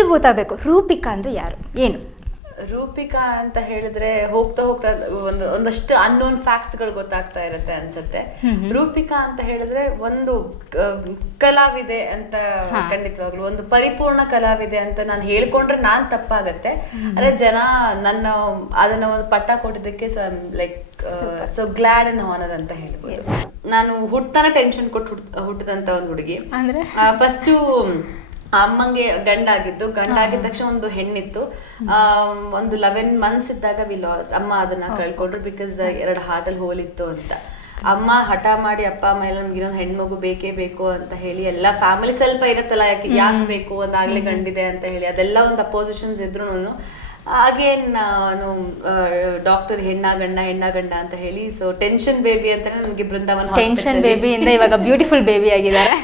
ಎಲ್ರಿಗೂ ಗೊತ್ತಾಗಬೇಕು, ರೂಪಿಕಾ ಅಂದರೆ ಯಾರು, ಏನು? ರೂಪಿಕಾ ಅಂತ ಹೇಳಿದ್ರೆ ಹೋಗ್ತಾ ಹೋಗ್ತಾ ಒಂದಷ್ಟು ಅನ್ನೋನ್ ಫ್ಯಾಕ್ಟ್ಸ್ಗಳು ಗೊತ್ತಾಗ್ತಾ ಇರುತ್ತೆ ಅನ್ಸುತ್ತೆ. ರೂಪಿಕಾ ಅಂತ ಹೇಳಿದ್ರೆ ಒಂದು ಕಲಾವಿದೆ ಅಂತ, ಖಂಡಿತವಾಗ್ಲು ಒಂದು ಪರಿಪೂರ್ಣ ಕಲಾವಿದೆ ಅಂತ ನಾನು ಹೇಳ್ಕೊಂಡ್ರೆ ನಾನ್ ತಪ್ಪಾಗತ್ತೆ. ಆದ್ರೆ ಜನ ಅದನ್ನ ಒಂದು ಪಟ್ಟ ಕೊಟ್ಟಿದ್ದಕ್ಕೆ like so glad and honour ಅಂತ ಹೇಳ್ಬೋದು. ನಾನು ಹುಟ್ತಾನೆ ಟೆನ್ಷನ್ ಕೊಟ್ಟು ಹುಟ್ಟಿದಂತ ಒಂದು ಹುಡುಗಿ. ಫಸ್ಟು ಅಮ್ಮಂಗೆ ಗಂಡಾಗಿದ್ದ ತಕ್ಷಣ ಒಂದು ಹೆಣ್ಣಿತ್ತು. ಒಂದು 11 months ಇದ್ದಾಗ ಅಮ್ಮ ಅದನ್ನ ಕಳ್ಕೊಂಡ್ರು, ಬಿಕಾಸ್ 2 heart ಅಲ್ಲಿ ಹೋಲ್ ಇತ್ತು ಅಂತ. ಅಮ್ಮ ಹಠ ಮಾಡಿ ಅಪ್ಪ ಅಮ್ಮ ಎಲ್ಲ ನಮ್ಗೆ ಇನ್ನೊಂದು ಹೆಣ್ಮಗು ಬೇಕೇ ಬೇಕು ಅಂತ ಹೇಳಿ, ಎಲ್ಲ ಫ್ಯಾಮಿಲಿ ಸ್ವಲ್ಪ ಇರತ್ತಲ್ಲ, ಯಾಕೆ ಬೇಕು ಅದಾಗ್ಲೇ ಗಂಡಿದೆ ಅಂತ ಹೇಳಿ, ಅದೆಲ್ಲ ಒಂದು ಅಪೋಸಿಷನ್ಸ್ ಇದ್ರು ಹಾಗೆ ನಾನು ಡಾಕ್ಟರ್ ಹೆಣ್ಣ ಗಂಡ ಅಂತ ಹೇಳಿ, ಸೊ ಟೆನ್ಷನ್ ಬೇಬಿ ಅಂತಾನೆ ನನಗೆ ಬೃಂದಾವನ್ ಟೆನ್ಷನ್ ಬೇಬಿ ಇಂದ ಇವಾಗ ಬ್ಯೂಟಿಫುಲ್ ಬೇಬಿ ಆಗಿದ್ದಾರೆ.